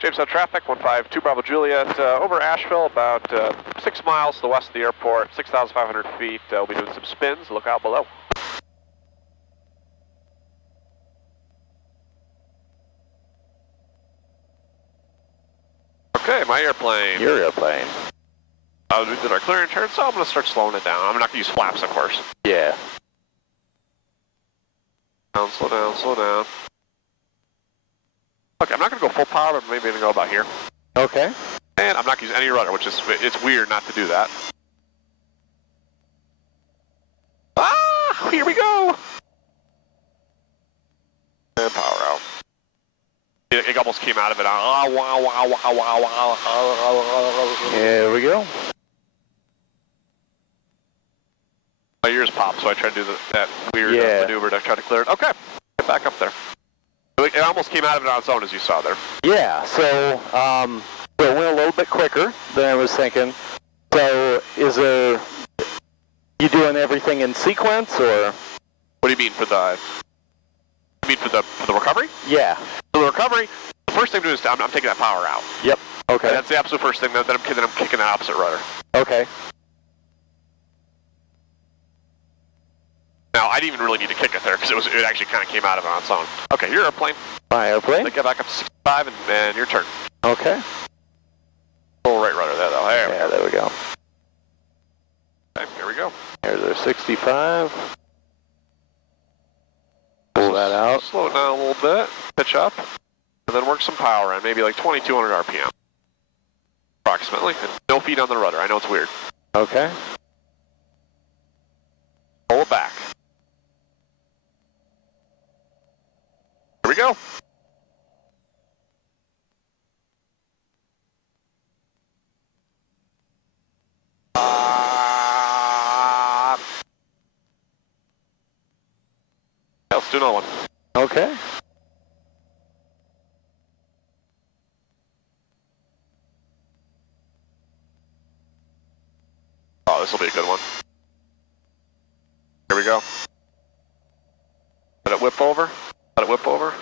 Jamestown traffic, 152 Bravo Juliet, over Asheville, about 6 miles to the west of the airport, 6,500 feet. We'll be doing some spins. Look out below. Okay, my airplane. Your airplane. We did our clearing turn, so I'm going to start slowing it down. I'm not going to use flaps, of course. Yeah. Slow down, slow down. Okay, I'm not going to go full power, but maybe I'm going to go about here. Okay. And I'm not going to use any rudder, which is, it's weird not to do that. Ah, here we go. And power out. It almost came out of it. Here we go. My ears popped, so I tried to do that weird maneuver to try to clear it. Okay, get back up there. It almost came out of it on its own, as you saw there. Yeah, so it went a little bit quicker than I was thinking. So is there, you doing everything in sequence, or? What do you mean for the, for the recovery? Yeah. For the recovery, the first thing to do is I'm taking that power out. Yep. Okay. And that's the absolute first thing, then I'm kicking the opposite rudder. Okay. Now, I didn't even really need to kick it there, because it actually kind of came out of it on its own. Okay, your airplane. My airplane? Get back up to 65, and your turn. Okay. Full right rudder there, though. There we go. Okay, here we go. Here's our 65. Pull that out. Slow it down a little bit, pitch up, and then work some power in, maybe like 2,200 RPM. Approximately. And no feet on the rudder. I know it's weird. Okay. Pull it back. Here we go. Let's do another one. Okay. Oh, this will be a good one. Here we go. Let it whip over. Let it whip over.